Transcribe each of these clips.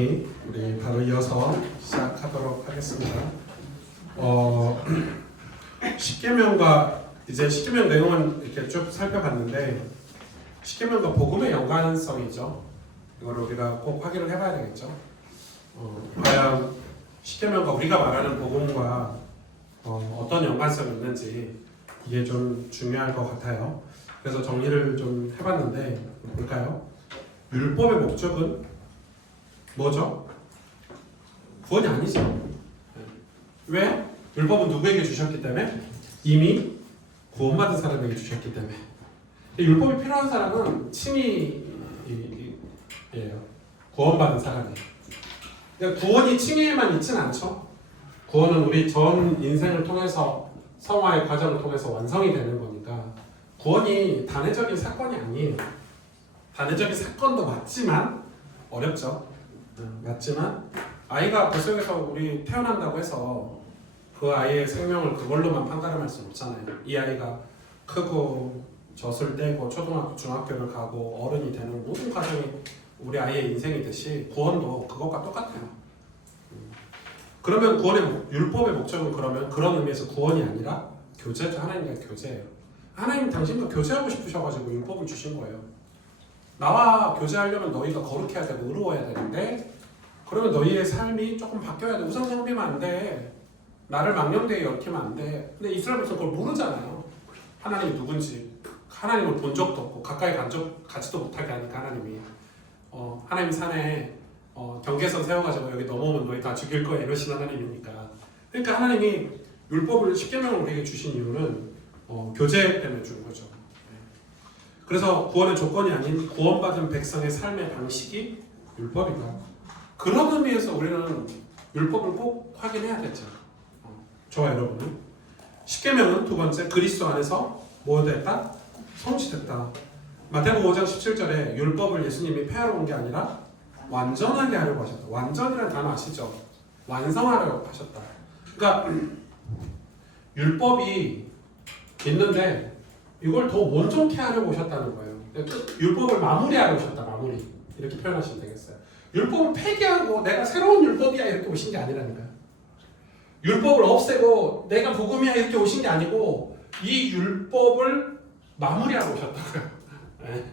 강의 우리 바로 이어서 시작하도록 하겠습니다. 십계명과 이제 십계명 내용은 이렇게 쭉 살펴봤는데 십계명과 복음의 연관성이죠. 이걸 우리가 꼭 확인을 해봐야 되겠죠. 과연 십계명과 우리가 말하는 복음과 어떤 연관성이 있는지 이게 좀 중요할 것 같아요. 그래서 정리를 좀 해봤는데 볼까요? 율법의 목적은 뭐죠? 구원이 아니죠. 왜? 율법은 누구에게 주셨기 때문에? 이미 구원받은 사람에게 주셨기 때문에. 율법이 필요한 사람은 칭의예요. 구원받은 사람이에요. 그러니까 구원이 칭의에만 있지는 않죠. 구원은 우리 전 인생을 통해서 성화의 과정을 통해서 완성이 되는 거니까 구원이 단회적인 사건이 아니에요. 단회적인 사건도 맞지만 어렵죠. 맞지만 아이가 뱃속에서 우리 태어난다고 해서 그 아이의 생명을 그걸로만 판가름할 수는 없잖아요. 이 아이가 크고 젖을 떼고 초등학교, 중학교를 가고 어른이 되는 모든 과정이 우리 아이의 인생이듯이 구원도 그것과 똑같아요. 그러면 구원의 율법의 목적은 그러면 그런 의미에서 구원이 아니라 교제죠. 하나님과의 교제예요. 하나님 당신도 교제하고 싶으셔가지고 율법을 주신 거예요. 나와 교제하려면 너희가 거룩해야 되고 의로워야 되는데 그러면 너희의 삶이 조금 바뀌어야 돼. 우상 숭배면 안 돼. 나를 망령되게 여기면 안 돼. 근데 이스라엘 백성 그걸 모르잖아요. 하나님이 누군지. 하나님을 본 적도 없고 가까이 가지도 못하게 하니까 하나님이 하나님 산에 경계선 세워가지고 여기 넘어오면 너희 다 죽일 거야 이러신 하나님이니까. 그러니까 하나님이 율법을 십계명을 우리에게 주신 이유는 교제 때문에 주는 거죠. 그래서 구원의 조건이 아닌 구원받은 백성의 삶의 방식이 율법이다. 그런 의미에서 우리는 율법을 꼭 확인해야 되죠. 좋아요, 여러분. 십계명은 두 번째 그리스도 안에서 뭐 됐다? 성취됐다. 마태복음 5장 17절에 율법을 예수님이 폐하러 온 게 아니라 완전하게 하려고 하셨다. 완전이라는 단어 아시죠? 완성하려고 하셨다. 그러니까 율법이 있는데 이걸 더 온전케 하려고 오셨다는 거예요. 율법을 마무리하려 오셨다. 마무리. 이렇게 표현하시면 되겠어요. 율법을 폐기하고 내가 새로운 율법이야 이렇게 오신 게 아니라니까요. 율법을 없애고 내가 복음이야 이렇게 오신 게 아니고 이 율법을 마무리하러 오셨다고요. 네.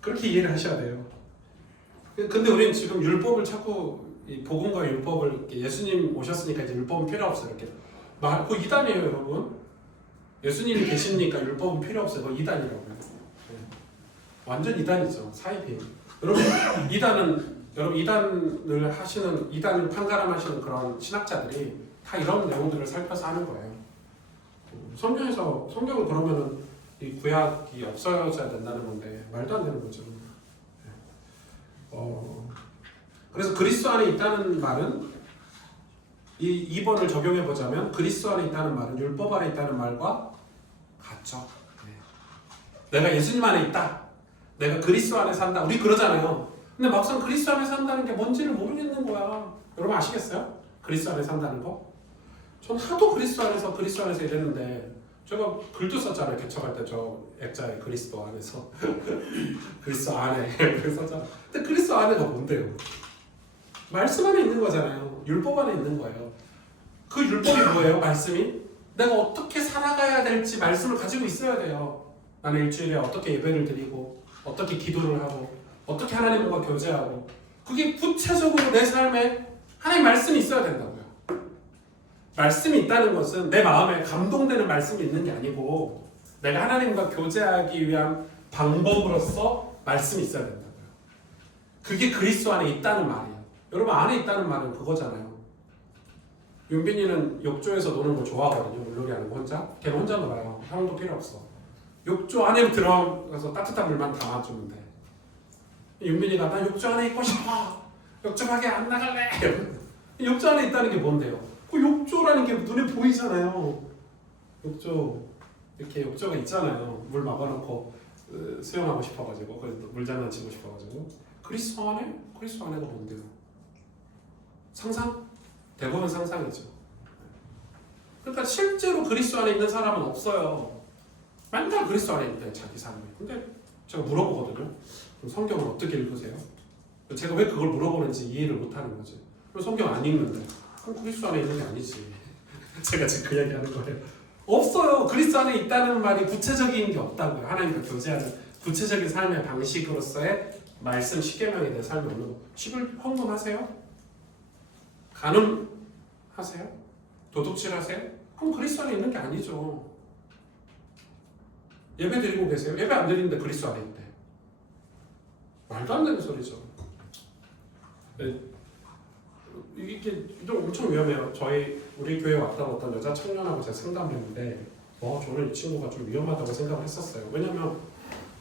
그렇게 이해를 하셔야 돼요. 근데 우리는 지금 율법을 자꾸 이 복음과 율법을 예수님 오셨으니까 이제 율법은 필요 없어 이렇게 말. 그거 이단이에요, 여러분. 예수님이 계시니까 율법은 필요 없어요. 그거 이단이라고요. 네. 완전 이단이죠. 사이비. 여러분 이단을 하시는 이단을 판가름하시는 그런 신학자들이 다 이런 내용들을 살펴서 하는 거예요. 성경을 그러면은 이 구약이 없어져야 된다는 건데 말도 안 되는 거죠. 그래서 그리스도 안에 있다는 말은 이 2번을 적용해 보자면 그리스도 안에 있다는 말은 율법 안에 있다는 말과 같죠. 내가 예수님 안에 있다. 내가 그리스도 안에 산다. 우리 그러잖아요. 근데 막상 그리스도 안에 산다는 게 뭔지를 모르겠는 거야. 여러분 아시겠어요? 그리스도 안에 산다는 거? 전 하도 그리스도 안에서 이랬는데 제가 글도 썼잖아요. 개척할 때 저 액자에 그리스도 안에서 그리스도 안에 썼잖아요. 근데 그리스도 안에가 뭔데요? 말씀 안에 있는 거잖아요. 율법 안에 있는 거예요. 그 율법이 뭐예요? 말씀이? 내가 어떻게 살아가야 될지 말씀을 가지고 있어야 돼요. 나는 일주일에 어떻게 예배를 드리고 어떻게 기도를 하고 어떻게 하나님과 교제하고 그게 구체적으로 내 삶에 하나님 말씀이 있어야 된다고요. 말씀이 있다는 것은 내 마음에 감동되는 말씀이 있는 게 아니고 내가 하나님과 교제하기 위한 방법으로서 말씀이 있어야 된다고요. 그게 그리스도 안에 있다는 말이에요. 여러분 안에 있다는 말은 그거잖아요. 윤빈이는 욕조에서 노는 거 좋아하거든요. 물놀이 하는 거 혼자. 걔는 혼자 놀아요. 형도 필요 없어. 욕조 안에 들어가서 따뜻한 물만 담아주면 돼. 윤빈이가 나 욕조 안에 있고 싶어. 욕조 밖에 안 나갈래. 욕조 안에 있다는 게 뭔데요? 그 욕조라는 게 눈에 보이잖아요. 욕조 이렇게 욕조가 있잖아요. 물 막아놓고 수영하고 싶어가지고 그래서 물장난 치고 싶어가지고 그리스도 안에가 뭔데요? 상상? 대부분 상상이죠. 그러니까 실제로 그리스도 안에 있는 사람은 없어요. 맨날 그리스도 안에 있대 자기 삶이. 근데 제가 물어보거든요. 그럼 성경을 어떻게 읽으세요? 제가 왜 그걸 물어보는지 이해를 못하는 거지. 그럼 성경 안 읽는데 그럼 그리스도 안에 있는 게 아니지. 제가 지금 그 얘기하는 거예요. 없어요. 그리스도 안에 있다는 말이 구체적인 게 없다고요. 하나님과 교제하는 구체적인 삶의 방식으로서의 말씀 십계명에 대해 삶이 없는 거. 10을 헌금하세요? 간음하세요? 도둑질하세요? 그럼 그리스도 안에 있는 게 아니죠. 예배 드리고 계세요? 예배 안 드리는데 그리스도 안에 있대. 말도 안 되는 소리죠. 네. 이게 좀 엄청 위험해요. 우리 교회 왔던 어떤 여자 청년하고 제가 상담을 했는데 저는 이 친구가 좀 위험하다고 생각을 했었어요. 왜냐면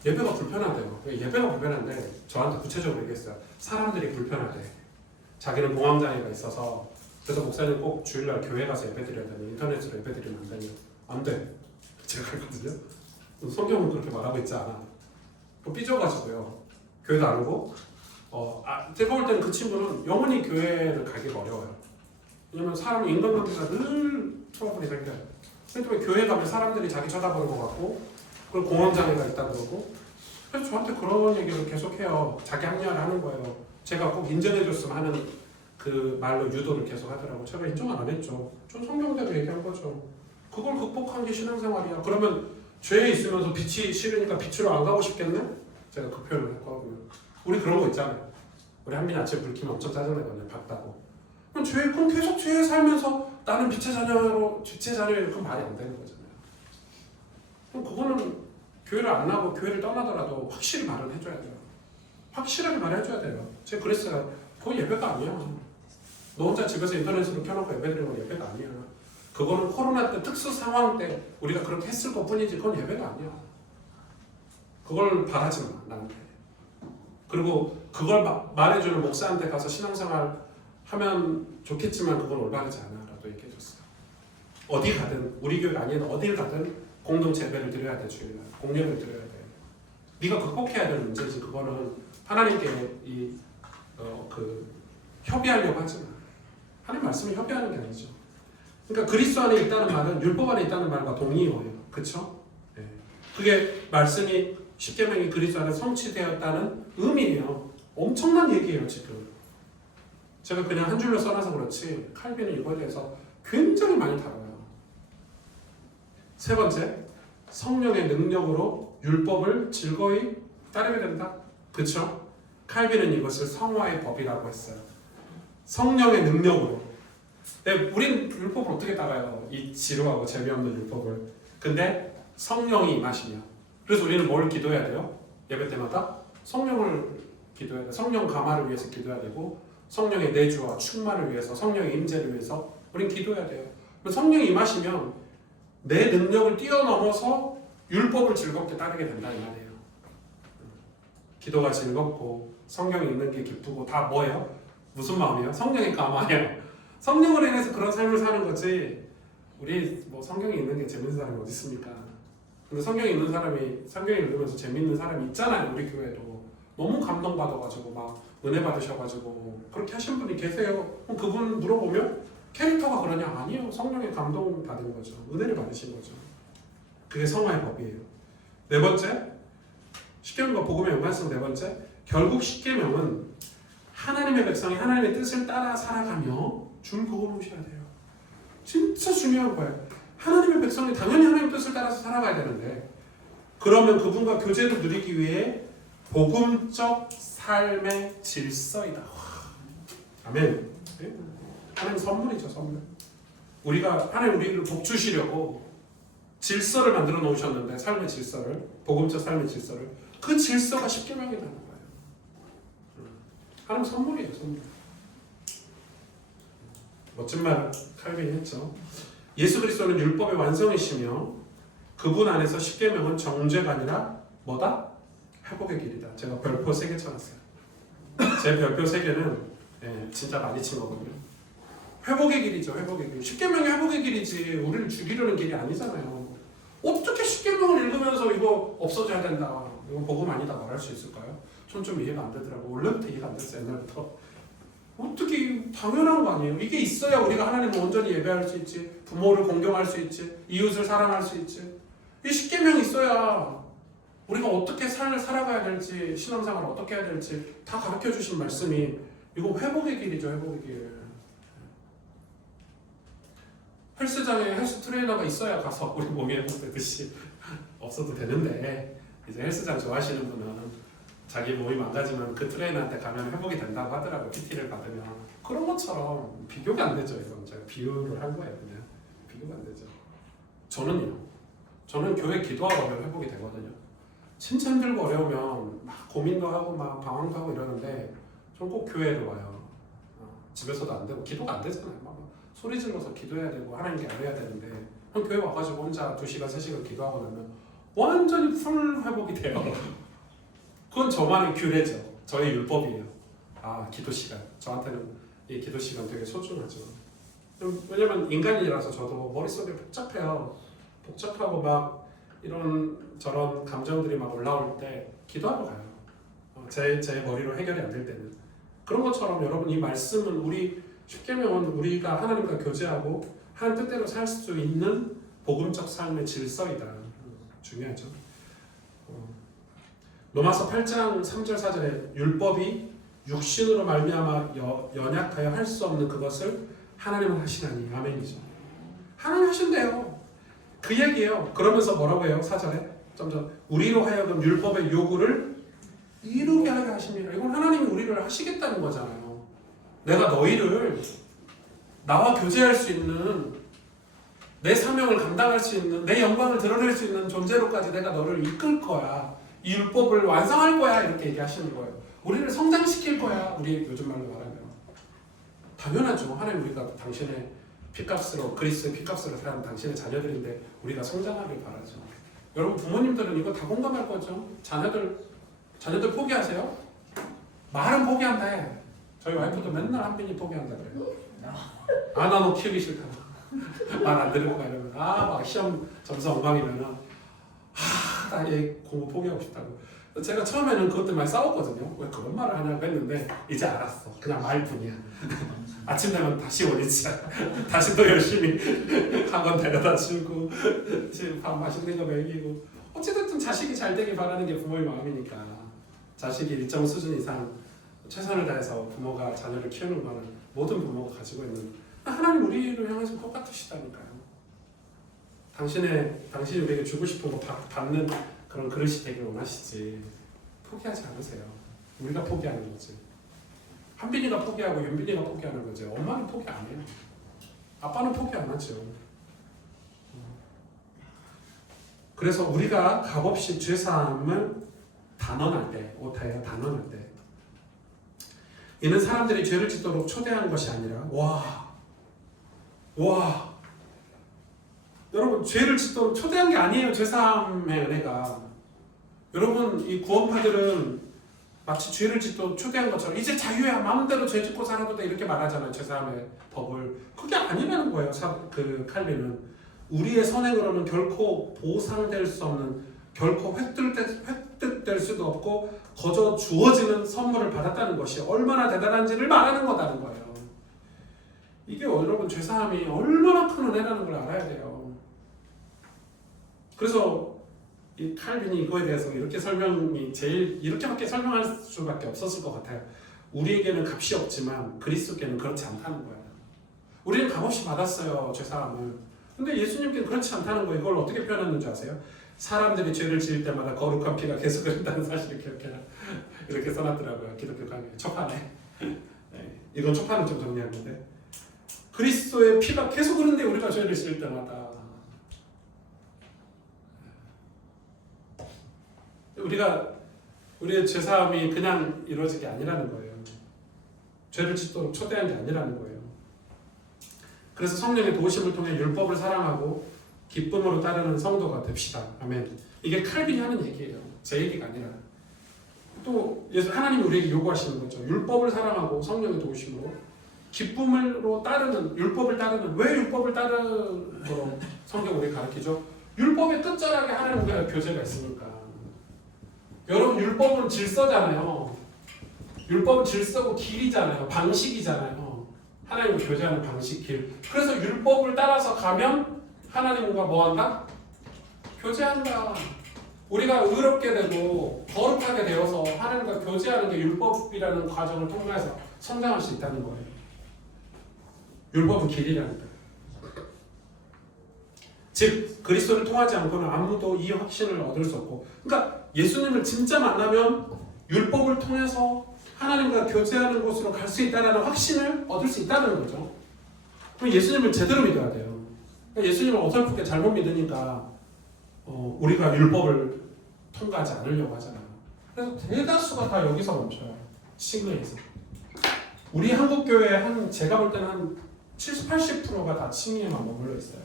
예배가 불편하대요. 예배가 불편한데 저한테 구체적으로 얘기했어요. 사람들이 불편하대. 자기는 공황장애가 있어서 그래서 목사님 꼭 주일날 교회 가서 예배 드려야 되니 인터넷으로 예배 드리면 안 되냐. 안 돼. 제가 그랬거든요. 성경은 그렇게 말하고 있지 않아. 삐져가지고요. 교회도 안 오고 제가 볼 때는 그 친구는 영원히 교회를 가기가 어려워요. 왜냐면 사람 인간관계가 늘 트러블이 생겨요. 근데 왜 교회 가면 사람들이 자기 쳐다보는 것 같고 그리고 공황장애가 있다 그러고 그래서 저한테 그런 얘기를 계속해요. 자기 합리화를 하는 거예요. 제가 꼭 인정해줬으면 하는 그 말로 유도를 계속 하더라고요. 제가 인정을 안 했죠. 전 성경대로 얘기한 거죠. 그걸 극복한 게 신앙생활이야. 그러면 죄에 있으면서 빛이 싫으니까 빛으로 안 가고 싶겠네? 제가 그 표현을 했거든요. 우리 그런 거 있잖아요. 우리 한민 아침에 불 켜면 엄청 짜증내거든요. 밝다고. 그럼 계속 죄에 살면서 나는 빛의 자녀로 그건 말이 안 되는 거잖아요. 그럼 그거는 교회를 안 나고 교회를 떠나더라도 확실히 말을 해줘야 돼요. 확실하게 말해줘야 돼요. 제가 그랬어요. 그건 예배가 아니야. 너 혼자 집에서 인터넷으로 켜놓고 예배 드리는 건 예배가 아니야. 그거는 코로나 때 특수 상황 때 우리가 그렇게 했을 것 뿐이지 그건 예배가 아니야. 그걸 바라지 마, 나한테. 그리고 그걸 말해주는 목사한테 가서 신앙생활 하면 좋겠지만 그건 올바르지 않아 라도 얘기해줬어요. 어디 가든 우리 교회가 아닌 어딜 가든 공동체 예배를 드려야 돼. 주일날 공예를 드려야 돼. 네가 극복해야 될 문제지. 그거는 하나님께 협의하려고 하지 마. 하나님 말씀이 협의하는 게 아니죠. 그러니까 그리스도 안에 있다는 말은 율법 안에 있다는 말과 동의어예요. 그렇죠? 네. 그게 말씀이 십계명이 그리스도 안에 성취되었다는 의미예요. 엄청난 얘기예요 지금. 제가 그냥 한 줄로 써놔서 그렇지 칼빈은 이거에 대해서 굉장히 많이 다뤄요. 세 번째, 성령의 능력으로 율법을 즐거이 따르게 된다. 그렇죠? 칼빈은 이것을 성화의 법이라고 했어요. 성령의 능력으로. 네, 우린 율법을 어떻게 따라요? 이 지루하고 재미없는 율법을. 근데 성령이 임하시면. 그래서 우리는 뭘 기도해야 돼요? 예배 때마다 성령을 기도해야 돼요. 성령 감화를 위해서 기도해야 되고 성령의 내주와 충만을 위해서 성령의 임재를 위해서 우린 기도해야 돼요. 성령이 임하시면 내 능력을 뛰어넘어서 율법을 즐겁게 따르게 된다 이 말이에요. 기도가 즐겁고 성경 읽는 게 기쁘고 다 뭐예요? 무슨 마음이에요? 성령의 감화예요. 성령으로 인해서 그런 삶을 사는 거지. 우리 뭐 성경 읽는 게 재밌는 사람이 어디 있습니까? 근데 성경 읽는 사람이 성경 읽으면서 재밌는 사람이 있잖아요. 우리 교회도 너무 감동받아가지고 막 은혜 받으셔가지고 그렇게 하신 분이 계세요. 그럼 그분 물어보면 캐릭터가 그러냐? 아니요. 성령의 감동 받은 거죠. 은혜를 받으신 거죠. 그게 성화의 법이에요. 네 번째, 십계명과 복음의 연관성 네 번째, 결국 십계명은 하나님의 백성이 하나님의 뜻을 따라 살아가며 줄 그어놓으셔야 돼요. 진짜 중요한 거예요. 하나님의 백성이 당연히 하나님의 뜻을 따라서 살아가야 되는데 그러면 그분과 교제를 누리기 위해 복음적 삶의 질서이다. 아멘. 하나님 선물이죠, 선물. 하나님 우리를 복 주시려고 질서를 만들어 놓으셨는데 삶의 질서를, 복음적 삶의 질서를 그 질서가 십계명이라는 거예요. 하나님 선물이에요, 선물. 멋진 말 칼빈이 했죠. 예수 그리스도는 율법의 완성이시며 그분 안에서 십계명은 정죄가 아니라 뭐다? 회복의 길이다. 제가 별표 3개 쳐놨어요. 제 별표 3개는 진짜 많이 친 거거든요. 회복의 길이죠. 회복의 길. 십계명이 회복의 길이지 우리를 죽이려는 길이 아니잖아요. 어떻게 십계명을 읽으면서 이거 없어져야 된다. 이거 복음 아니다 말할 수 있을까요? 전 좀 이해가 안 되더라고요. 원래부터 이해가 안 됐어요. 옛날부터. 어떻게 당연한 거 아니에요. 이게 있어야 우리가 하나님을 온전히 예배할 수 있지. 부모를 공경할 수 있지. 이웃을 사랑할 수 있지. 이 십계명이 있어야 우리가 어떻게 살아가야 될지, 신앙생활을 어떻게 해야 될지 다 가르쳐 주신 말씀이 이거 회복의 길이죠. 회복의 길. 헬스장에 헬스 트레이너가 있어야 가서 우리 몸이 회복되듯이 없어도 되는데, 이제 헬스장 좋아하시는 분은 자기 몸이 망가지면 그 트레이너한테 가면 회복이 된다고 하더라고요. PT를 받으면. 그런 것처럼 비교가 안 되죠. 이건 제가 비유를 한 거예요. 그냥 비교가 안 되죠. 저는 교회 기도하고 하면 회복이 되거든요. 진짜 힘들고 어려우면 막 고민도 하고 막 방황도 하고 이러는데 전 꼭 교회로 와요. 집에서도 안 되고 기도가 안 되잖아요. 막 소리 질러서 기도해야 되고 하나님께 알려야 되는데 형 교회 와가지고 혼자 2시간 3시간 기도하고 나면 완전히 풀 회복이 돼요. 그건 저만의 규례죠. 저의 율법이에요. 기도 시간. 저한테는 이 기도 시간 되게 소중하죠. 왜냐면 인간이라서 저도 머릿속이 복잡해요. 복잡하고 막 이런 저런 감정들이 막 올라올 때 기도하러 가요. 제 머리로 해결이 안 될 때는. 그런 것처럼 여러분 이 말씀은 쉽게 말하면 우리가 하나님과 교제하고 하나님 뜻대로 살 수 있는 복음적 삶의 질서이다. 중요하죠. 로마서 8장 3절 4절에 율법이 육신으로 말미암아 연약하여 할 수 없는 그것을 하나님은 하시나니. 아멘이죠. 하나님 하신대요. 그 얘기예요. 그러면서 뭐라고 해요? 4절에 점점 우리로 하여금 율법의 요구를 이루게 하게 하십니다. 이건 하나님이 우리를 하시겠다는 거잖아요. 내가 너희를 나와 교제할 수 있는, 내 사명을 감당할 수 있는, 내 영광을 드러낼 수 있는 존재로까지 내가 너를 이끌 거야. 이 율법을 완성할 거야. 이렇게 얘기하시는 거예요. 우리를 성장시킬 거야. 우리 요즘 말로 말하면. 당연하죠. 하나님 우리가 당신의 피값으로, 그리스도의 피값으로 사는 당신의 자녀들인데 우리가 성장하길 바라죠. 여러분 부모님들은 이거 다 공감할 거죠. 자녀들 포기하세요? 말은 포기한다 해. 저희 와이프도 맨날 한빈이 포기한다 그래요. 너 키우기 싫다. 말 안 들으고 가 이러면 막 시험 점수 엉망이면은 나 얘 공부 포기하고 싶다고. 제가 처음에는 그것 때문에 싸웠거든요. 왜 그런 말을 하냐고 했는데 이제 알았어. 그냥 말뿐이야. 아침 되면 다시 원위치야. 다시 또 열심히 학원 데려다 주고 밥 맛있는 거 먹이고. 어찌됐든 자식이 잘 되길 바라는 게 부모의 마음이니까. 자식이 일정 수준 이상 최선을 다해서 부모가 자녀를 키우는 거는 모든 부모가 가지고 있는, 하나님 우리를 향해서 똑같으시다니까요. 당신이 우리에게 주고 싶은 거 받는 그런 그릇이 되길 원하시지. 포기하지 않으세요. 우리가 포기하는 거지. 한빈이가 포기하고 윤빈이가 포기하는 거지. 엄마는 포기 안 해요. 아빠는 포기 안 하죠. 그래서 우리가 값없이 죄사함을 단언할 때, 오타예요. 단언할 때, 이는 사람들이 죄를 짓도록 초대한 것이 아니라 여러분 죄를 짓도록 초대한 게 아니에요. 죄사함의 은혜가. 여러분 이 구원파들은 마치 죄를 짓도록 초대한 것처럼 이제 자유야, 마음대로 죄 짓고 살아도 돼, 이렇게 말하잖아요. 죄사함의 법을. 그게 아니라는 거예요. 칼빈은 우리의 선행으로는 결코 보상될 수 없는, 결코 획득될 수도 없고 거저 주어지는 선물을 받았다는 것이 얼마나 대단한지를 말하는 거다는 거예요. 이게 여러분 죄사함이 얼마나 큰 은혜라는 걸 알아야 돼요. 그래서 이 칼빈이 이거에 대해서 이렇게 이렇게밖에 설명할 수밖에 없었을 것 같아요. 우리에게는 값이 없지만 그리스도께는 그렇지 않다는 거예요. 우리는 값없이 받았어요, 죄사함을. 근데 예수님께는 그렇지 않다는 거예요. 이걸 어떻게 표현했는지 아세요? 사람들이 죄를 지을 때마다 거룩한 피가 계속 흐른다는 사실을 기억해라. 이렇게 써놨더라고요. 기독교 강의 초판에. 네, 이건 초판을 좀 정리한 건데, 그리스도의 피가 계속 흐르는데 우리가 죄를 지을 때마다 우리의 죄사함이 그냥 이루어진 게 아니라는 거예요. 죄를 짓도록 초대한 게 아니라는 거예요. 그래서 성령의 도우심을 통해 율법을 사랑하고 기쁨으로 따르는 성도가 됩시다. 아멘. 이게 칼빈이 하는 얘기예요. 제 얘기가 아니라. 또 하나님이 우리에게 요구하시는 거죠. 율법을 사랑하고 성령의 도우심으로 기쁨으로 따르는, 율법을 따르는. 왜 율법을 따르도록 성경 우리 가르치죠? 율법의 끝자락에 하나님과 교제가 있으니까. 여러분 율법은 질서잖아요. 율법은 질서고 길이잖아요. 방식이잖아요. 하나님과 교제하는 방식, 길. 그래서 율법을 따라서 가면 하나님과 뭐한다? 교제한다. 우리가 의롭게 되고 거룩하게 되어서 하나님과 교제하는 게 율법이라는 과정을 통해서 성장할 수 있다는 거예요. 율법은 길이라니까. 즉 그리스도를 통하지 않고는 아무도 이 확신을 얻을 수 없고, 그러니까 예수님을 진짜 만나면 율법을 통해서 하나님과 교제하는 곳으로 갈 수 있다는 확신을 얻을 수 있다는 거죠. 그럼 예수님을 제대로 믿어야 돼요. 그러니까 예수님을 어설프게 잘못 믿으니까 우리가 율법을 통과하지 않으려고 하잖아요. 그래서 대다수가 다 여기서 멈춰요. 칭의에서. 우리 한국 교회 제가 볼 때는 한 70, 80%가 다 칭의에만 머물러 있어요.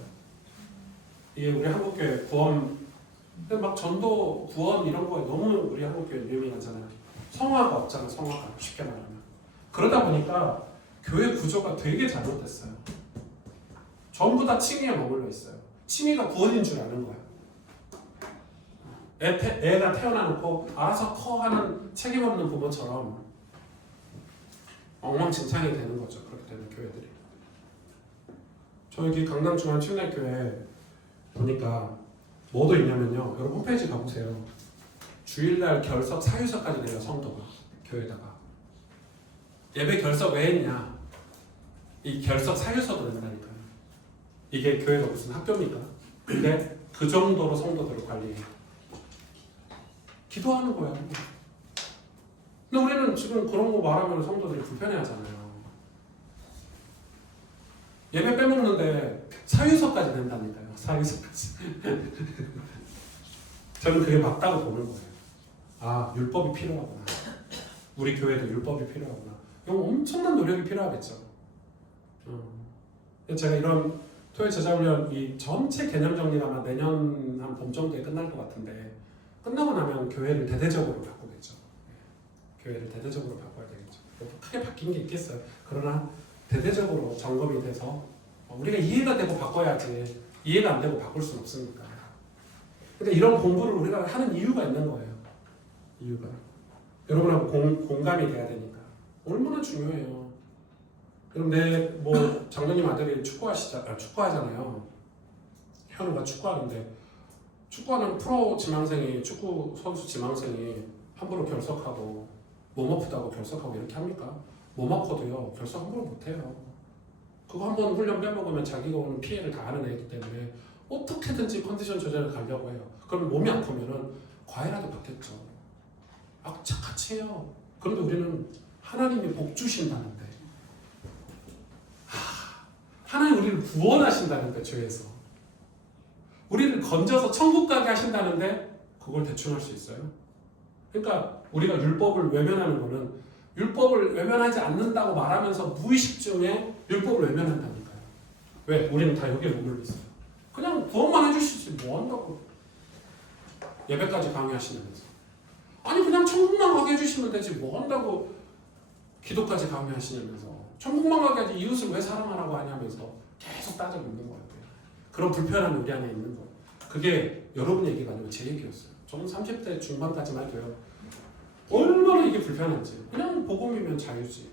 이게 우리 한국 교회 구원, 막 전도 구원 이런 거에 너무 우리 한국 교회 유명하잖아요. 성화가 없잖아, 성화가 쉽게 말하면. 그러다 보니까 교회 구조가 되게 잘못됐어요. 전부 다 칭의에 머물러 있어요. 칭의가 구원인 줄 아는 거야. 애가 태어나놓고 알아서 커하는 책임 없는 부모처럼 엉망진창이 되는 거죠. 그렇게 되는 교회들이. 저 여기 강남중앙침례교회 보니까 뭐도 있냐면요. 여러분 홈페이지 가보세요. 주일날 결석 사유서까지 내요. 성도가 교회에다가. 예배 결석 왜 했냐. 이 결석 사유서도 낸다니까요. 이게 교회가 무슨 학교입니까? 근데 그 정도로 성도들을 관리해요. 기도하는 거야. 근데 우리는 지금 그런 거 말하면 성도들이 불편해하잖아요. 예배 빼먹는데 사유서까지 낸다니까요. 사유서까지. 저는 그게 맞다고 보는 거예요. 아, 율법이 필요하구나. 우리 교회도 율법이 필요하구나. 이건 엄청난 노력이 필요하겠죠. 제가 이런 토요 제자훈련 이 전체 개념 정리가 아마 내년 한 봄 정도에 끝날 것 같은데, 끝나고 나면 교회를 대대적으로 바꾸겠죠. 교회를 대대적으로 바꿔야 되겠죠. 크게 바뀐 게 있겠어요. 그러나 대대적으로 점검이 돼서 우리가 이해가 되고 바꿔야지, 이해가 안 되고 바꿀 수는 없으니까. 그러니까 이런 공부를 우리가 하는 이유가 있는 거예요. 이유가 여러분하고 공감이 돼야 되니까. 얼마나 중요해요. 그럼 뭐 장로님 아들이 축구하잖아요. 현우가 축구하는데, 축구하는 프로 지망생이, 축구 선수 지망생이 함부로 결석하고 몸 아프다고 결석하고 이렇게 합니까? 몸 아파도요 결석 함부로 못해요. 그거 한번 훈련 빼먹으면 자기가 오는 피해를 다 아는 애기 때문에 어떻게든지 컨디션 조절을 가려고 해요. 그럼 몸이 아프면은 과외라도 받겠죠. 악착같이 해요. 그런데 우리는 하나님이 복 주신다는데, 하나님 우리를 구원하신다는데, 죄에서 우리를 건져서 천국 가게 하신다는데 그걸 대충 할 수 있어요? 그러니까 우리가 율법을 외면하는 거는, 율법을 외면하지 않는다고 말하면서 무의식 중에 율법을 외면한다니까요. 왜? 우리는 다 여기에 머물러 있어요. 그냥 구원만 해주시지 뭐 한다고 예배까지 강요하시면서, 아니 그냥 천국만 가게 해주시면 되지 뭐 한다고 기도까지 강요하시면서, 천국만 가게 하지 이웃을 왜 사랑하라고 하냐면서 계속 따져 묻는 것 같아요. 그런 불편함이 우리 안에 있는 거예요. 그게 여러분 얘기가 아니고 제 얘기였어요. 저는 30대 중반까지만 해도요, 얼마나 이게 불편한지. 그냥 복음이면 자유지.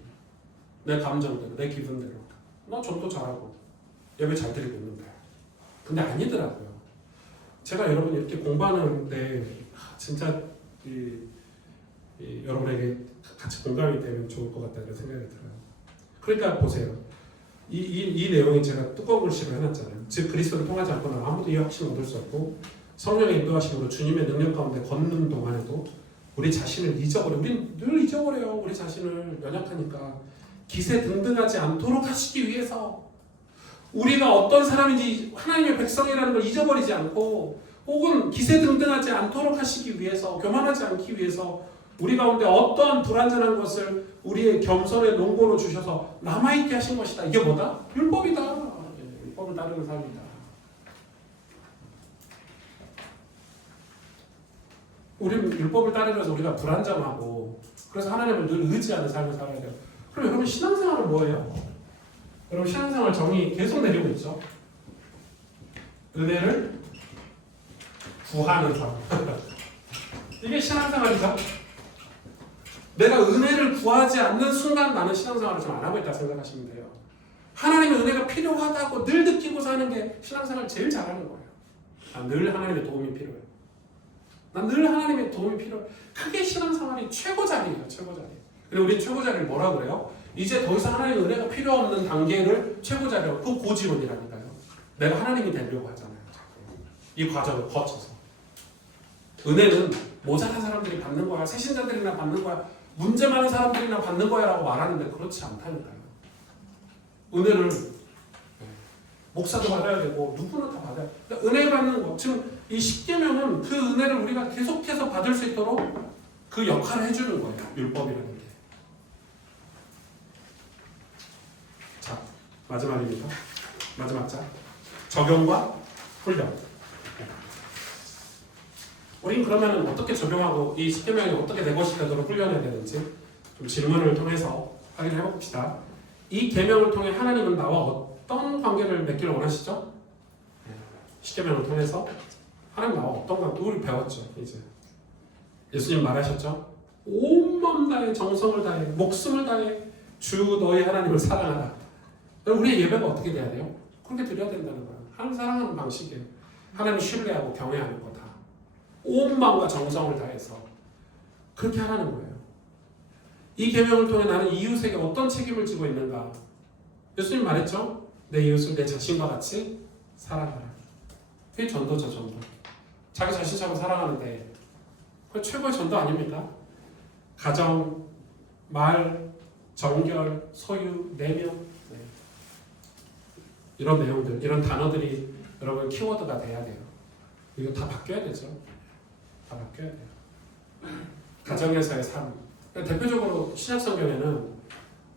내 감정대로, 내 기분대로. 나 전도 잘하고 예배 잘 드리고 있는데. 근데 아니더라고요. 제가 여러분 이렇게 공부하는데 진짜 여러분에게 같이 공감이 되면 좋을 것 같다는 생각이 들어요. 그러니까 보세요. 이 내용이 제가 두꺼운 글씨로 해놨잖아요. 즉 그리스도를 통하지 않고는 아무도 이 확신을 얻을 수 없고, 성령의 인도하심으로 주님의 능력 가운데 걷는 동안에도 우리 자신을 잊어버려. 우린 늘 잊어버려요. 우리 자신을 연약하니까. 기세 등등하지 않도록 하시기 위해서, 우리가 어떤 사람인지 하나님의 백성이라는 걸 잊어버리지 않고, 혹은 기세 등등하지 않도록 하시기 위해서, 교만하지 않기 위해서 우리 가운데 어떠한 불완전한 것을 우리의 겸손의 농고로 주셔서 남아있게 하신 것이다. 이게 뭐다? 율법이다. 율법을 따르는 삶이다. 우리는 율법을 따르면서 우리가 불안정하고, 그래서 하나님을 늘 의지하는 삶을 살아야 돼요. 그럼 여러분 신앙생활은 뭐예요? 여러분 신앙생활 정의 계속 내리고 있죠. 은혜를 구하는 삶. 이게 신앙생활이죠. 내가 은혜를 구하지 않는 순간 나는 신앙생활을 좀 안 하고 있다고 생각하시면 돼요. 하나님의 은혜가 필요하다고 늘 느끼고 사는 게 신앙생활을 제일 잘하는 거예요. 늘 하나님의 도움이 필요해요. 난 늘 하나님의 도움이 필요해. 그게 신앙생활이 최고 자리예요. 최고 자리. 그리고 우리 최고 자리를 뭐라 그래요? 이제 더 이상 하나님의 은혜가 필요 없는 단계를 최고 자리라고. 그 고지원이라니까요. 내가 하나님이 되려고 하잖아요. 이 과정을 거쳐서. 은혜는 모자란 사람들이 받는 거야. 새신자들이나 받는 거야. 문제 많은 사람들이나 받는 거야 라고 말하는데 그렇지 않다니까요. 은혜를 목사도 받아야 되고 누구나 다 받아야 돼. 그러니까 은혜 받는 거. 지금 이 십계명은 그 은혜를 우리가 계속해서 받을 수 있도록 그 역할을 해주는 거예요. 율법이라는 게. 자, 마지막입니다. 마지막 자. 적용과 훈련. 우린 그러면 어떻게 적용하고 이 십계명이 어떻게 내 것이 되도록 훈련해야 되는지 좀 질문을 통해서 확인해 봅시다. 이 계명을 통해 하나님은 나와 어떤 관계를 맺기를 원하시죠? 십계명을 통해서 하나님 나와 어떤 관계? 우리 배웠죠. 이제 예수님 말하셨죠. 온 마음 다해 정성을 다해 목숨을 다해 주 너희 하나님을 사랑하라. 우리의 예배가 어떻게 돼야 돼요? 그렇게 드려야 된다는 거예요. 하나님 사랑하는 방식이에요. 하나님 신뢰하고 경외하는 거다. 온 마음과 정성을 다해서 그렇게 하라는 거예요. 이 계명을 통해 나는 이웃에게 어떤 책임을 지고 있는가? 예수님 말했죠. 내 이웃을 내 자신과 같이 사랑하라. 그게 전도죠. 전도. 자기 자신처럼 사랑하는데 그 최고의 전도 아닙니까? 가정, 말, 정결, 소유, 내면 네. 이런 내용들, 이런 단어들이 여러분 키워드가 돼야 돼요. 이거 다 바뀌어야 되죠. 다 바뀌어야 돼요. 가정에서의 삶. 대표적으로 신약 성경에는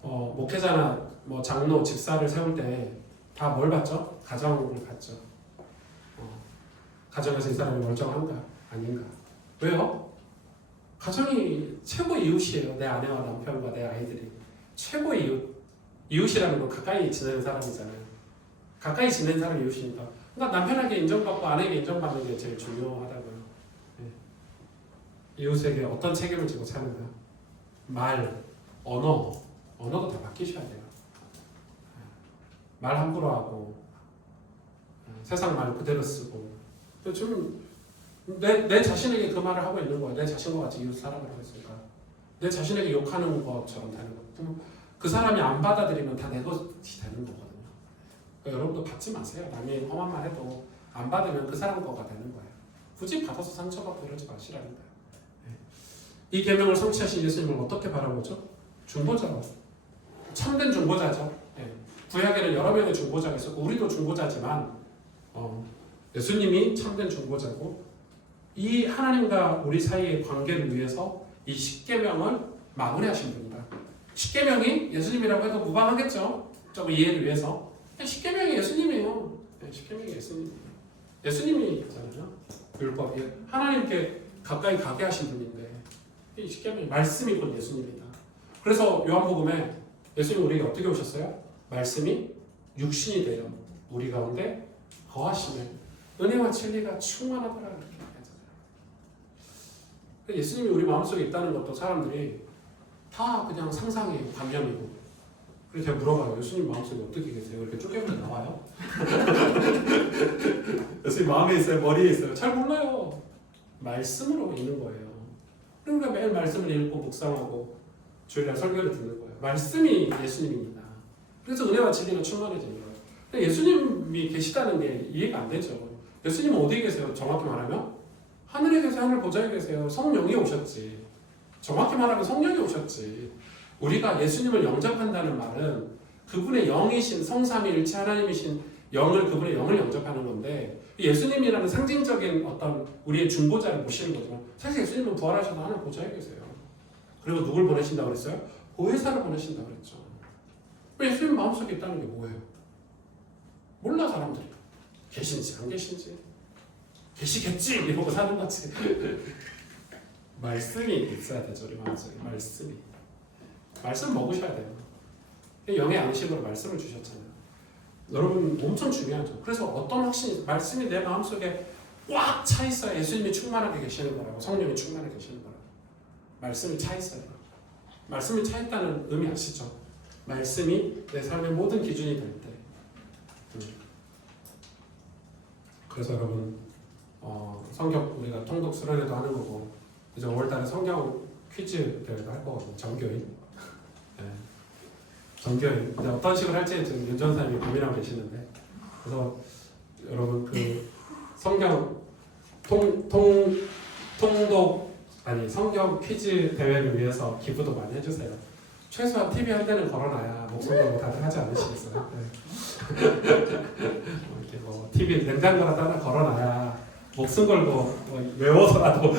목회자나 뭐 장로, 집사를 세울 때 다 뭘 봤죠? 가정을 봤죠. 가정에서 이 사람이 멀쩡한가? 아닌가? 왜요? 가정이 최고의 이웃이에요. 내 아내와 남편과 내 아이들이 최고의 이웃. 이웃이라는 건 가까이 지내는 사람이잖아요. 가까이 지내는 사람이 이웃이니까. 그러니까 남편에게 인정받고 아내에게 인정받는 게 제일 중요하다고요. 네. 이웃에게 어떤 책임을 지고 사는가? 말, 언어도 다 바뀌셔야 돼요. 말 함부로 하고 세상 말 그대로 쓰고 지금 내 자신에게 그 말을 하고 있는 거야. 내 자신과 같이 이웃 살아가라고 했으니까 내 자신에게 욕하는 것처럼 되는 거. 그 사람이 안 받아들이면 다 내 것이 되는 거거든요. 그러니까 여러분도 받지 마세요. 남이 험한 말 해도 안 받으면 그 사람 거가 되는 거예요. 굳이 받아서 상처받고 이러지 마시라는 거예요. 이 계명을 성취하신 예수님을 어떻게 바라보죠? 중보자로. 참된 중보자죠. 구약에는 여러 명의 중보자가 있었고 우리도 중보자지만 예수님이 참된 중보자고 이 하나님과 우리 사이의 관계를 위해서 이 십계명을 마무리하신 분이다. 십계명이 예수님이라고 해도 무방하겠죠. 조금 이해를 위해서. 십계명이 예수님이에요. 십계명이 예수님이에요. 예수님이잖아요. 율법이 하나님께 가까이 가게 하신 분인데 이 십계명이 말씀이 곧 예수님이다. 그래서 요한복음에 예수님이 우리에게 어떻게 오셨어요? 말씀이 육신이 되어 우리 가운데 거하시면 은혜와 진리가 충만하더라 이렇게 얘기하잖아요. 예수님이 우리 마음속에 있다는 것도 사람들이 다 그냥 상상이에요. 관념이고. 그래서 제가 물어봐요. 예수님 마음속에 어떻게 계세요? 이렇게 쪼개면 나와요? 예수님 마음에 있어요? 머리에 있어요? 잘 몰라요. 말씀으로 있는 거예요. 그러니까 매일 말씀을 읽고 묵상하고 주일날 설교를 듣는 거예요. 말씀이 예수님입니다. 그래서 은혜와 진리가 충만해지는 거예요. 근데 예수님이 계시다는 게 이해가 안 되죠. 예수님은 어디에 계세요? 정확히 말하면 하늘에 계세요. 하늘 보좌에 계세요. 성령이 오셨지. 정확히 말하면 성령이 오셨지. 우리가 예수님을 영접한다는 말은 그분의 영이신 성삼위일체 하나님이신 영을 그분의 영을 영접하는 건데 예수님이라는 상징적인 어떤 우리의 중보자를 모시는 거지만 사실 예수님은 부활하셔서 하늘 보좌에 계세요. 그리고 누굴 보내신다고 그랬어요? 보혜사를 보내신다고 그랬죠. 예수님 마음속에 있다는 게 뭐예요? 몰라 사람들이. 계신지 안 계신지. 계시겠지 이러고 사는 거지. 말씀이 있어야 되죠. 우리 마음속에. 말씀 먹으셔야 돼요. 영의 양식으로 말씀을 주셨잖아요. 여러분 엄청 중요하죠. 그래서 어떤 확신이 말씀이 내 마음속에 꽉 차 있어야 예수님이 충만하게 계시는 거라고 성령이 충만하게 계시는 거라고. 말씀이 차 있어요. 말씀이 차 있다는 의미 아시죠? 말씀이 내 삶의 모든 기준이 될 때. 그래서 여러분 성경 우리가 통독 수련회도 하는 거고 이제 5월달에 성경 퀴즈 대회도 할 거거든요. 정교인. 네. 정교인. 이제 어떤 식으로 할지 지금 윤 전사님이 고민하고 계시는데 그래서 여러분 그 성경 통독 아니 성경 퀴즈 대회를 위해서 기부도 많이 해주세요. 최소한 TV 한 대는 걸어놔야 목숨 걸고 다들 하지 않으시겠어요? 네. 이렇게 뭐 TV 냉장고라도 하나 걸어놔야 목숨 걸고 뭐 외워서라도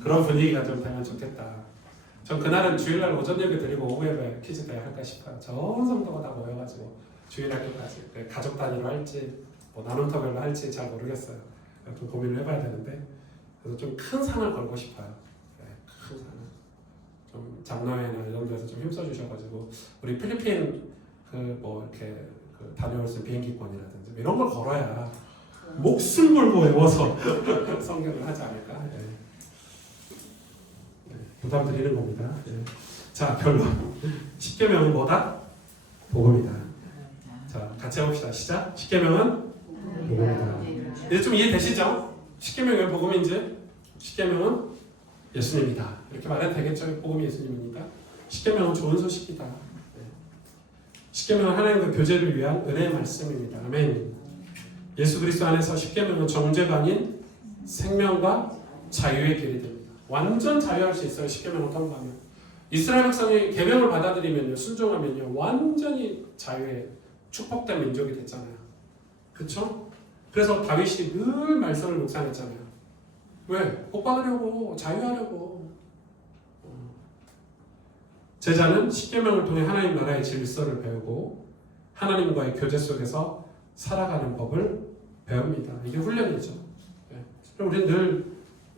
그런 분위기가 좀 되면 좋겠다. 전 그날은 주일날 오전 예배 드리고 오후 예배 퀴즈 대회 할까 싶어요. 전 성도가 다 모여가지고 주일학교까지 가족 단위로 할지 뭐 나눔터별로 할지 잘 모르겠어요. 좀 고민을 해봐야 되는데 그래서 좀 큰 상을 걸고 싶어요. 네, 큰 상을 좀 장로회나 이런 데서 좀 힘써 주셔가지고 우리 필리핀 그 뭐 이렇게 그 다녀올 수 있는 비행기권이라든지 이런 걸 걸어야 목숨 걸고 외워서 성경을 하지 않을까. 네. 네, 부담 드리는 겁니다. 네. 자 결론. 십계명은 뭐다? 복음이다. 자 같이 해봅시다. 시작. 십계명은 복음이다. 이제 좀 이해되시죠? 십계명이 왜 복음인지? 십계명은 예수님이다. 이렇게 말해도 되겠죠? 복음이 예수님이니까. 십계명은 좋은 소식이다. 네. 십계명은 하나님과 교제를 위한 은혜의 말씀입니다. 아멘. 예수 그리스도 안에서 십계명은 정죄가 아닌 생명과 자유의 길이 됩니다. 완전 자유할 수 있어요. 십계명을 통과하면. 이스라엘 백성이 계명을 받아들이면요, 순종하면요, 완전히 자유의 축복된 민족이 됐잖아요. 그렇죠? 그래서 다윗이 늘 말씀을 묵상했잖아요. 왜? 복 받으려고, 자유하려고. 제자는 십계명을 통해 하나님 나라의 질서를 배우고 하나님과의 교제 속에서 살아가는 법을 배웁니다. 이게 훈련이죠. 그럼 우리는 늘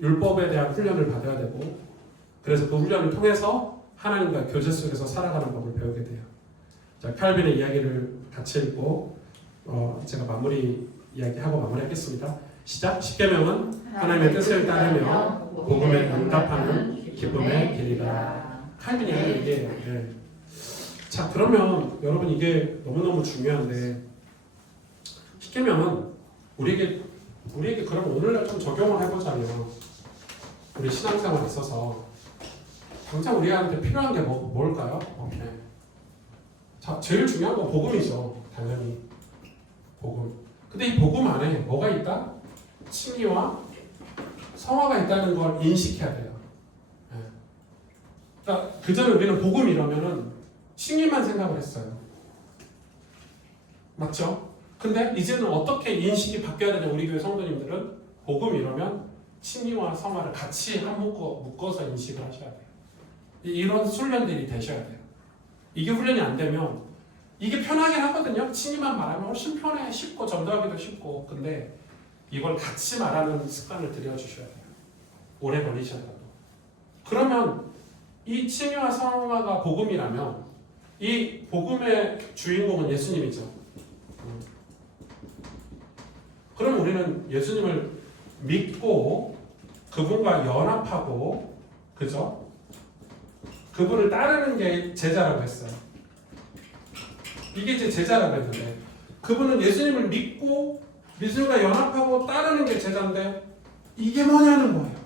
율법에 대한 훈련을 받아야 되고 그래서 그 훈련을 통해서 하나님과 교제 속에서 살아가는 법을 배우게 돼요. 자, 칼빈의 이야기를 같이 읽고 제가 마무리 이야기하고 마무리하겠습니다. 시작. 십계명은 하나님의 뜻을 따르며 복음에 응답하는 기쁨의 길이다. 칼빈이 하는 얘기예요. 네. 자, 그러면 여러분 이게 너무너무 중요한데 십계명은 우리에게 그러면 오늘날 좀 적용을 해보자면 우리 신앙생활에 있어서 당장 우리한테 필요한 게 뭘까요? 네. 자, 제일 중요한 건 복음이죠. 당연히 복음. 근데 이 복음 안에 뭐가 있다? 칭의와 성화가 있다는 걸 인식해야 돼요. 네. 그러니까 그전에 우리는 복음 이러면은 칭의만 생각을 했어요. 맞죠? 근데 이제는 어떻게 인식이 바뀌어야 되냐? 우리 교회 성도님들은 복음 이러면 칭의와 성화를 같이 묶어서 인식을 하셔야 돼요. 이런 훈련들이 되셔야 돼요. 이게 훈련이 안 되면 이게 편하긴 하거든요. 칭의만 말하면 훨씬 편해, 쉽고 전도하기도 쉽고. 근데 이걸 같이 말하는 습관을 들여주셔야 돼요. 오래 걸리셔도. 그러면 이 칭의와 성화가 복음이라면 이 복음의 주인공은 예수님이죠. 그럼 우리는 예수님을 믿고 그분과 연합하고, 그죠? 그분을 따르는 게 제자라고 했어요. 이게 이제 제자라고 했는데, 그분은 예수님을 믿고 예수님과 연합하고 따르는 게 제자인데 이게 뭐냐는 거예요.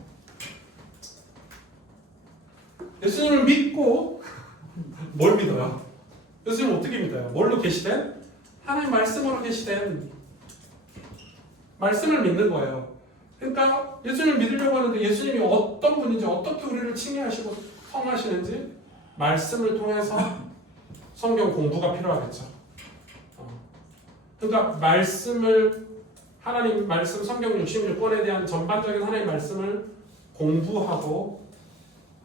예수님을 믿고 뭘 믿어요? 예수님 어떻게 믿어요? 뭘로 계시된? 하나님 말씀으로 계시된 말씀을 믿는 거예요. 그러니까 예수님을 믿으려고 하는데 예수님이 어떤 분인지, 어떻게 우리를 칭의하시고 성하시는지 말씀을 통해서 성경 공부가 필요하겠죠. 그러니까 말씀을, 하나님 말씀, 성경 66권에 대한 전반적인 하나님 말씀을 공부하고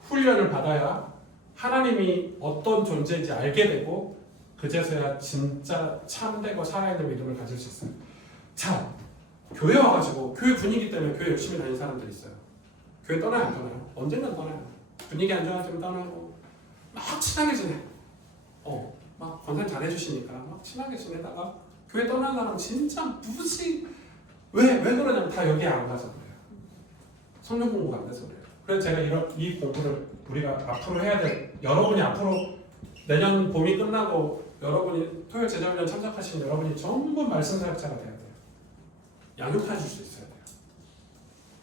훈련을 받아야 하나님이 어떤 존재인지 알게 되고 그제서야 진짜 참되고 살아있는 믿음을 가질 수 있어요. 자, 교회 와가지고 교회 분위기 때문에 교회 열심히 다니는 사람들이 있어요. 교회 떠나요, 안 떠나요? 언젠간 떠나요. 분위기 안 좋아지면 떠나고 막 친하게 지내. 막 권사님 잘해주시니까 막 친하게 지내다가 교회 떠나는 사람 진짜 무지 왜 그러냐면 다 여기에 안 가서 그래요. 성경 공부가 안 돼서 그래요. 그래서 제가 이 공부를 우리가 앞으로 해야 될, 여러분이 앞으로 내년 봄이 끝나고 여러분이 토요일 제자훈련 참석하시는 여러분이 전부 말씀 사역자가 돼야 돼요. 양육해 줄 수 있어야 돼요.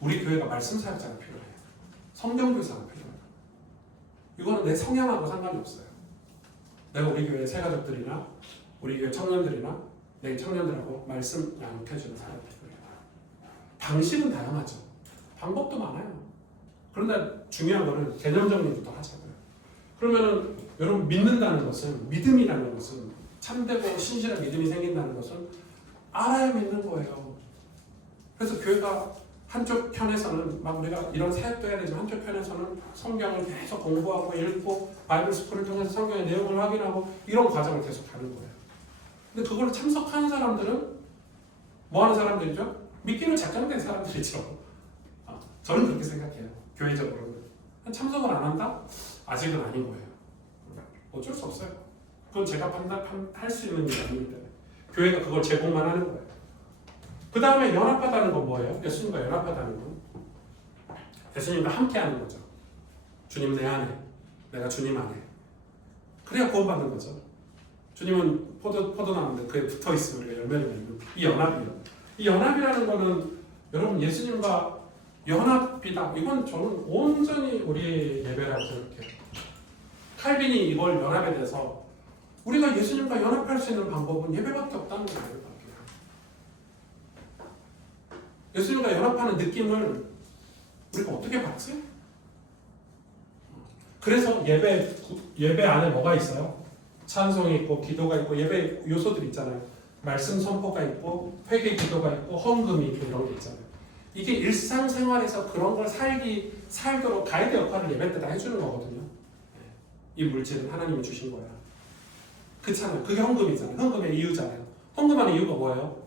우리 교회가 말씀 사역자가 필요해요. 성경 교사가 필요해요. 이거는 내 성향하고 상관이 없어요. 내가 우리 교회 새가족들이나 우리 교회 청년들이나 내 청년들하고 말씀 양육해주는 사람이 필요해요. 방식은 다양하죠. 방법도 많아요. 그런데 중요한 거는 개념 정리부터 하자고요. 그러면은 여러분 믿는다는 것은 믿음이라는 것은 참되고 신실한 믿음이 생긴다는 것은 알아야 믿는 거예요. 그래서 교회가 한쪽 편에서는 막 우리가 이런 사역도 해야 되지만 한쪽 편에서는 성경을 계속 공부하고 읽고 바이블 스쿨을 통해서 성경의 내용을 확인하고 이런 과정을 계속 가는 거예요. 근데 그걸 참석하는 사람들은 뭐 하는 사람들이죠? 믿기로 작정된 사람들이죠. 저는 그렇게 생각해요. 교회적으로는. 참석을 안 한다? 아직은 아닌 거예요. 어쩔 수 없어요. 그건 제가 판단할 수 있는 일이 아니기 때문에 교회가 그걸 제공만 하는 거예요. 그 다음에 연합하다는 건 뭐예요? 예수님과 연합하다는 건 예수님과 함께하는 거죠. 주님 내 안에, 내가 주님 안에. 그래야 구원받는 거죠. 주님은 포도나무인데 그에 붙어 있으면 우리가 열매를 맺는 이 연합이요. 이 연합이라는 거는 여러분 예수님과 연합이다. 이건 저는 온전히 우리 예배라고 생각해요. 칼빈이 이걸 연합에 대해서 우리가 예수님과 연합할 수 있는 방법은 예배밖에 없다는 거예요. 예수님과 연합하는 느낌을 우리가 어떻게 받지? 그래서 예배 안에 뭐가 있어요? 찬송이 있고 기도가 있고 예배 요소들이 있잖아요. 말씀 선포가 있고 회개 기도가 있고 헌금이 있고 이런 게 있잖아요. 이게 일상생활에서 그런 걸 살도록 가이드 역할을 예배 때 다 해주는 거거든요. 이 물질은 하나님이 주신 거야. 그렇잖아요. 그게 헌금이잖아요. 헌금의 이유잖아요. 헌금하는 이유가 뭐예요?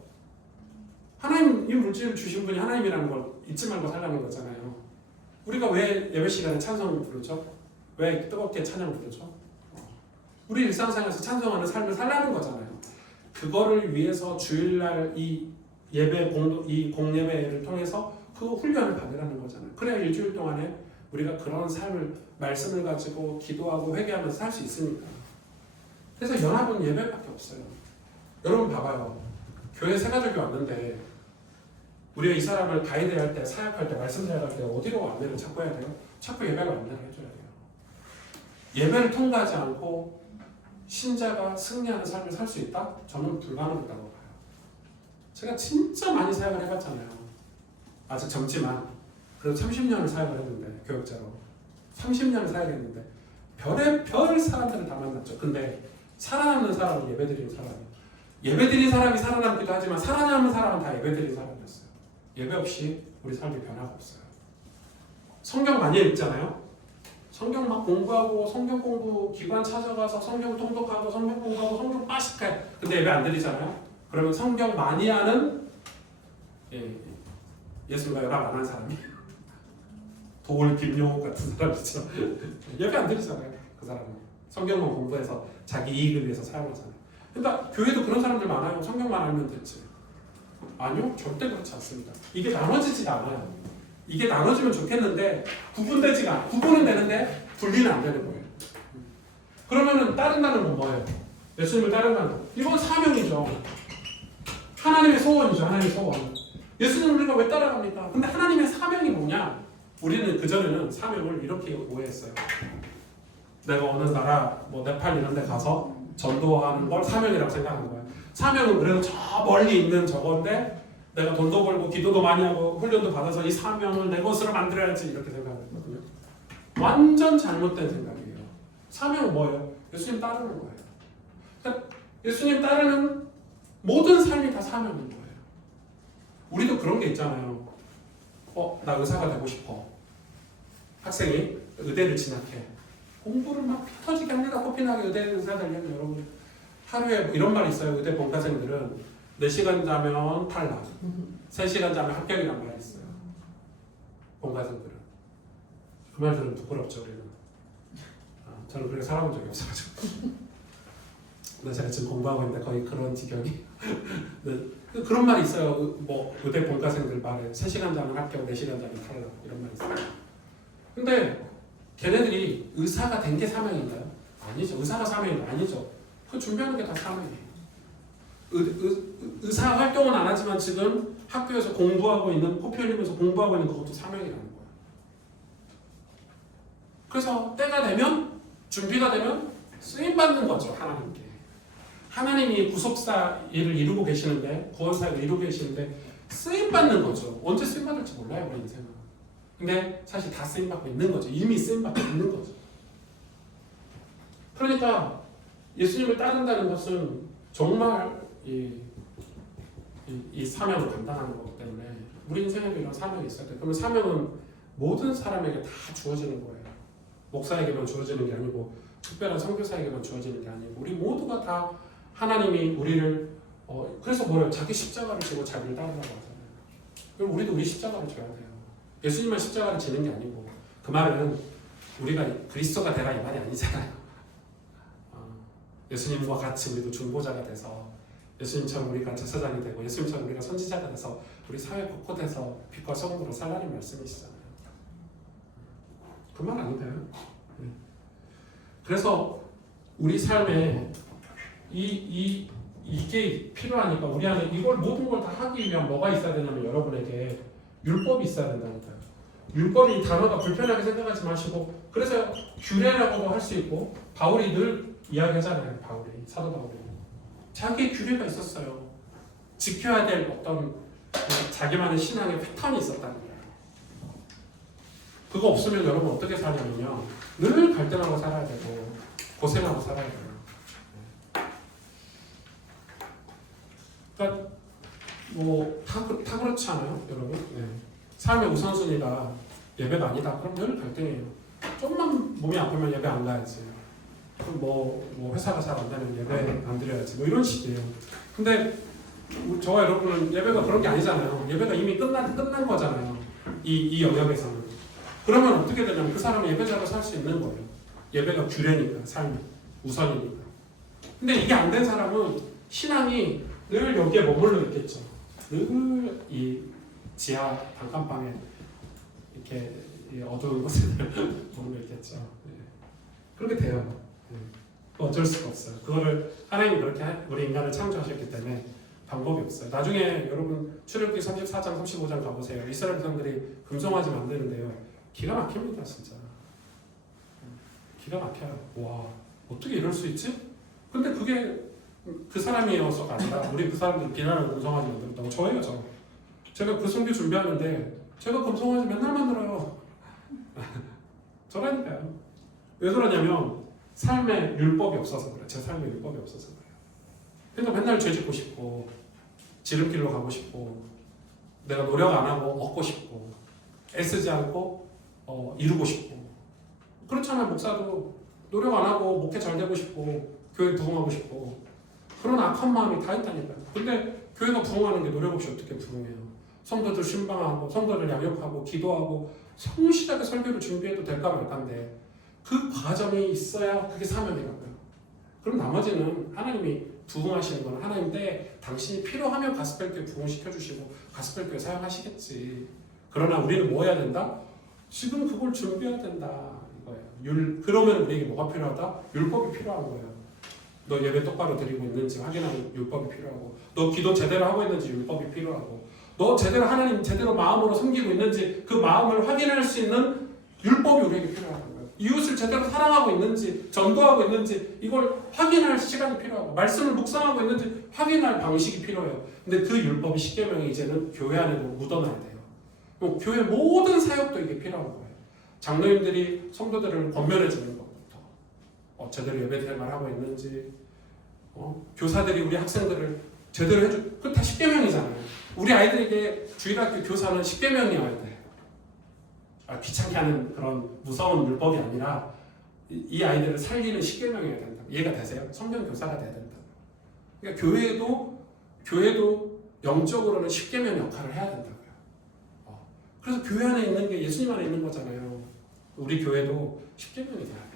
하나님 이 물질을 주신 분이 하나님이라는 걸 잊지 말고 살라는 거잖아요. 우리가 왜 예배 시간에 찬송을 부르죠? 왜 뜨겁게 찬양을 부르죠? 우리 일상생활에서 찬송하는 삶을 살라는 거잖아요. 그거를 위해서 주일날 이 공예배를 통해서 그 훈련을 받으라는 거잖아요. 그래야 일주일 동안에 우리가 그런 삶을 말씀을 가지고 기도하고 회개하면서 살 수 있으니까. 그래서 연합은 예배밖에 없어요. 여러분 봐봐요. 교회 새가족이 왔는데 우리가 이 사람을 가이드할 때, 사역할 때, 말씀 사역할 때 어디로 안내를 찾고 해야 돼요? 자꾸 예배로 안내를 해줘야 돼요. 예배를 통과하지 않고 신자가 승리하는 삶을 살 수 있다? 저는 불가능하다고 봐요. 제가 진짜 많이 사역을 해봤잖아요. 아직 젊지만 그래도 30년을 사역을 했는데 교육자로 30년을 사역했는데 별의별 사람들을 다 만났죠. 근데 살아남는 사람은 예배드리는 사람이에요. 예배드린 사람이 살아남기도 하지만 살아남은 사람은 다 예배드린 사람이었어요. 예배 없이 우리 삶이 변화가 없어요. 성경 많이 읽잖아요. 성경 막 공부하고 성경 공부 기관 찾아가서 성경 통독하고 성경 공부하고 성경 빠식해. 근데 예배 안 드리잖아요. 그러면 성경 많이 하는 예수님과 연합 안 한 사람이 도울 김용옥 같은 사람이죠. 예배 안 드리잖아요. 그 사람은 성경만 공부해서 자기 이익을 위해서 사용하잖아요. 그러니까 교회도 그런 사람들 많아요. 성경만 알면 됐지. 아니요, 절대 그렇지 않습니다. 이게 나눠지지가 않아요. 이게 나눠지면 좋겠는데 구분은 되는데 분리는 안 되는 거예요. 그러면은 따른다는 건 뭐예요? 예수님을 따른다는 거. 이건 사명이죠. 하나님의 소원이죠. 하나님의 소원. 예수님을 우리가 왜 따라갑니까? 근데 하나님의 사명이 뭐냐? 우리는 그전에는 사명을 이렇게 오해했어요. 내가 어느 나라, 네팔 이런 데 가서 전도하는 걸 사명이라고 생각하는 거예요. 사명은 그래도 저 멀리 있는 저건데 내가 돈도 벌고 기도도 많이 하고 훈련도 받아서 이 사명을 내 것으로 만들어야지 이렇게 생각했거든요. 완전 잘못된 생각이에요. 사명은 뭐예요? 예수님 따르는 거예요. 그러니까 예수님 따르는 모든 삶이 다 사명인 거예요. 우리도 그런 게 있잖아요. 나 의사가 되고 싶어. 학생이 의대를 진학해. 공부를 막 터지게 합니다. 코피나게 의대 의사 되려면 여러분 하루에 이런 말이 있어요. 의대 본과생들은 4시간 자면 탈락, 3시간 자면 합격이란 말이 있어요. 본과생들은. 그 말 들으면 부끄럽죠. 우리는. 저는 그렇게 살아본 적이 없어가지고. 근데 제가 지금 공부하고 있는데 거의 그런 지경이. 그런 말이 있어요. 의대 본과생들 말에 3시간 자면 합격, 4시간 자면 탈락 이런 말이 있어요. 근데 걔네들이 의사가 된 게 사명인가요? 아니죠. 의사가 사명이 아니죠. 그 준비하는 게 다 사명이에요. 의사 활동은 안 하지만 지금 학교에서 공부하고 있는, 코피 흘리면서 공부하고 있는 그것도 사명이라는 거예요. 그래서 때가 되면, 준비가 되면 쓰임받는 거죠, 하나님께. 하나님이 구속사 일을 이루고 계시는데, 구원사를 이루고 계시는데 쓰임받는 거죠. 언제 쓰임받을지 몰라요, 우리 인생은. 근데 사실 다 쓰임받고 있는 거죠. 이미 쓰임받고 있는 거죠. 그러니까 예수님을 따른다는 것은 정말 이 사명을 감당하는 거기 때문에 우리 인생에도 이런 사명이 있어야 돼요. 그러면 사명은 모든 사람에게 다 주어지는 거예요. 목사에게만 주어지는 게 아니고 특별한 선교사에게만 주어지는 게 아니고 우리 모두가 다 하나님이 우리를 그래서 뭐예요? 자기 십자가를 지고 자기를 따르라고 하잖아요. 그럼 우리도 우리 십자가를 져야 돼요. 예수님만 십자가를 지는 게 아니고 그 말은 우리가 그리스도가 되라 이 말이 아니잖아요. 예수님과 같이 우리도 중보자가 돼서 예수님처럼 우리가 제사장이 되고 예수님처럼 우리가 선지자가 돼서 우리 사회 곳곳에서 빛과 소금으로 살라는 말씀이시잖아요. 그 말 아닌가요? 그래서 우리 삶에 이게 필요하니까 우리 안에 이걸 모든 걸 다 하기 위한 뭐가 있어야 되냐면 여러분에게 율법이 있어야 된다니까요. 율법이 단어가 불편하게 생각하지 마시고 그래서 규례라고도 할 수 있고 바울이 늘 이야기하잖아요. 사도 바울이 자기의 규례가 있었어요. 지켜야 될 어떤 자기만의 신앙의 패턴이 있었다는 거예요. 그거 없으면 여러분 어떻게 사냐면요. 늘 갈등하고 살아야 되고 고생하고 살아야 돼요. 그러니까 뭐 다 그렇지 않아요, 여러분? 네. 삶의 우선순위가 예배가 아니다. 그럼 늘 갈등이에요. 조금만 몸이 아프면 예배 안 가야지. 뭐 회사가 잘 안 되면 예배 안 드려야지. 뭐 이런 식이에요. 근데 저와 여러분은 예배가 그런 게 아니잖아요. 예배가 이미 끝난 거잖아요. 이 영역에서는. 그러면 어떻게 되냐면 그 사람은 예배자로 살 수 있는 거예요. 예배가 규례니까, 삶이 우선이니까. 근데 이게 안 된 사람은 신앙이 늘 여기에 머물러 있겠죠. 늘 이 지하 단칸방에 이렇게 어두운 곳에 머물러 있겠죠. 네. 그렇게 돼요. 네. 어쩔 수가 없어요. 그거를 하나님이 그렇게 우리 인간을 창조하셨기 때문에 방법이 없어요. 나중에 여러분 출애굽기 34장, 35장 가보세요. 이스라엘 백성들이 금송아지 만드는데요. 기가 막힙니다, 진짜. 기가 막혀요. 와, 어떻게 이럴 수 있지? 근데 그게 그 사람이어서가 아니라 우리 그 사람들이 비난하고 금송아지 만들었다고 저예요, 저. 제가 그 선교 준비하는데 제가 금송아지 맨날 만들어요. 저라니까요. 왜 그러냐면 삶에 율법이 없어서 그래요. 제 삶에 율법이 없어서 그래요. 그러니까 맨날 죄 짓고 싶고 지름길로 가고 싶고 내가 노력 안 하고 얻고 싶고 애쓰지 않고 이루고 싶고 그렇잖아요. 목사도 노력 안 하고 목회 잘 되고 싶고 교회 부흥하고 싶고 그런 악한 마음이 다 있다니까요. 근데 교회가 부흥하는 게 노력 없이 어떻게 부흥해요? 성도들 신방하고 성도들 양육하고 기도하고 성실하게 설교를 준비해도 될까 말까인데 그 과정이 있어야 그게 사명이라고요. 그럼 나머지는 하나님이 부흥하시는 건 하나님 때 당신이 필요하면 가스펠교회 부흥시켜주시고 가스펠교회 사용하시겠지. 그러나 우리는 뭐 해야 된다? 지금 그걸 준비해야 된다 이거예요. 그러면 우리에게 뭐가 필요하다? 율법이 필요한 거예요. 너 예배 똑바로 드리고 있는지 확인하는 율법이 필요하고 너 기도 제대로 하고 있는지 율법이 필요하고 너 제대로 하나님 제대로 마음으로 섬기고 있는지 그 마음을 확인할 수 있는 율법이 우리에게 필요한 거예요. 이웃을 제대로 사랑하고 있는지 전도하고 있는지 이걸 확인할 시간이 필요하고 말씀을 묵상하고 있는지 확인할 방식이 필요해요. 근데 그 율법이 십계명이 이제는 교회 안에도 묻어놔야 돼요. 교회 모든 사역도 이게 필요한 거예요. 장로님들이 성도들을 권면해주는 것부터 제대로 예배생활 하고 있는지 교사들이 우리 학생들을 제대로 해주 그거 다 십계명이잖아요. 우리 아이들에게 주일학교 교사는 십계명이어야 돼. 귀찮게 하는 그런 무서운 율법이 아니라 이 아이들을 살리는 십계명이어야 된다. 이해가 되세요? 성경 교사가 돼야 된다. 그러니까 교회도 영적으로는 십계명 역할을 해야 된다고요. 그래서 교회 안에 있는 게 예수님 안에 있는 거잖아요. 우리 교회도 십계명이 돼야 돼요.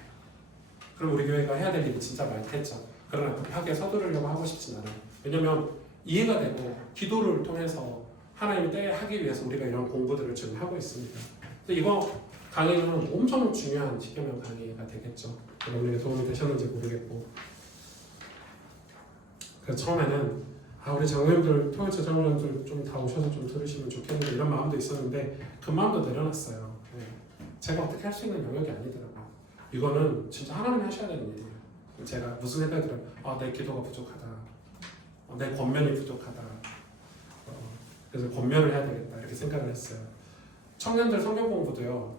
그럼 우리 교회가 해야 될 일이 진짜 많겠죠. 그러나 급하게 서두르려고 하고 싶진 않아요. 왜냐면 이해가 되고 기도를 통해서 하나님의 때에 하기 위해서 우리가 이런 공부들을 지금 하고 있습니다. 이거 강의는 엄청 중요한 십계명 강의가 되겠죠. 여러분에게 도움이 되셨는지 모르겠고 그래서 처음에는 우리 장로님들 토요일 제자훈련들 좀 다 오셔서 좀 들으시면 좋겠는데 이런 마음도 있었는데 그 마음도 내려놨어요. 네. 제가 어떻게 할 수 있는 영역이 아니더라고요. 이거는 진짜 하나님이 하셔야 되는 일이에요. 제가 무슨 생각이 들어요? 내 기도가 부족하다. 내 권면이 부족하다. 그래서 권면을 해야 되겠다 이렇게 생각을 했어요. 청년들 성경 공부도요.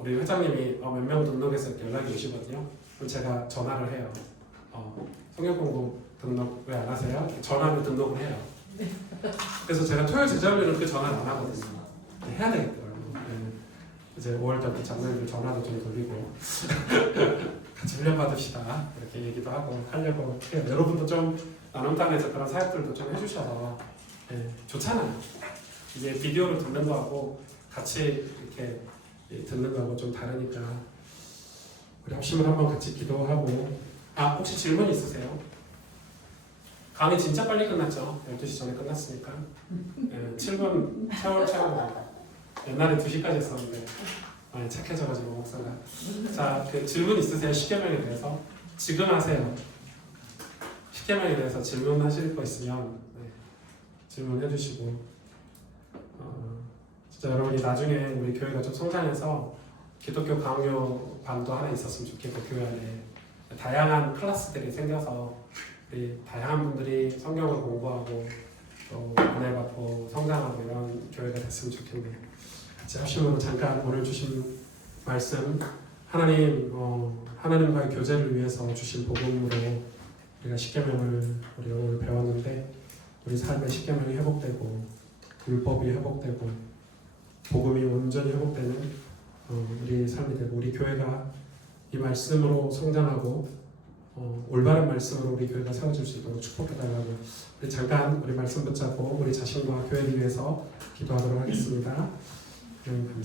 우리 회장님이 몇 명 등록해서 연락이 오시거든요. 그럼 제가 전화를 해요. 성경 공부 등록 왜 안 하세요? 전화로 등록을 해요. 그래서 제가 토요일 제자훈련은 그 전화를 안 하거든요. 해야 되겠더라고요. 네. 이제 5월달부터 장로님들 전화도 좀 돌리고 같이 훈련 받읍시다 이렇게 얘기도 하고 하려고 해요. 여러분도 좀 나눔단에서 그런 사역들도 좀 해주셔서 네, 좋잖아요. 이게 비디오를 듣는 거하고 같이 이렇게 듣는 거하고 좀 다르니까 우리 합심을 한번 같이 기도하고 혹시 질문 있으세요? 강의 진짜 빨리 끝났죠? 12시 전에 끝났으니까 7분 세월 채우고 옛날에 2시까지 했었는데 많이 착해져가지고 목사가 자, 그 질문 있으세요? 십계명에 대해서? 지금 하세요. 십계명에 대해서 질문하실 거 있으면 질문해 주시고 진짜 여러분이 나중에 우리 교회가 좀 성장해서 기독교 강요 반도 하나 있었으면 좋겠고 교회 안에 다양한 클래스들이 생겨서 우리 다양한 분들이 성경을 공부하고 또 은혜 받고 성장하고 이런 교회가 됐으면 좋겠네요. 같이 합심으로 잠깐 오늘 주신 말씀 하나님 하나님과의 교제를 위해서 주신 복음으로 우리가 십계명을 우리 오늘 배웠는데 우리 삶의 십계명이 회복되고 율법이 회복되고 복음이 온전히 회복되는 우리 삶이 되고 우리 교회가 이 말씀으로 성장하고 올바른 말씀으로 우리 교회가 세워질 수 있도록 축복해달라고 우리 잠깐 우리 말씀 붙잡고 우리 자신과 교회를 위해서 기도하도록 하겠습니다. 감사합니다.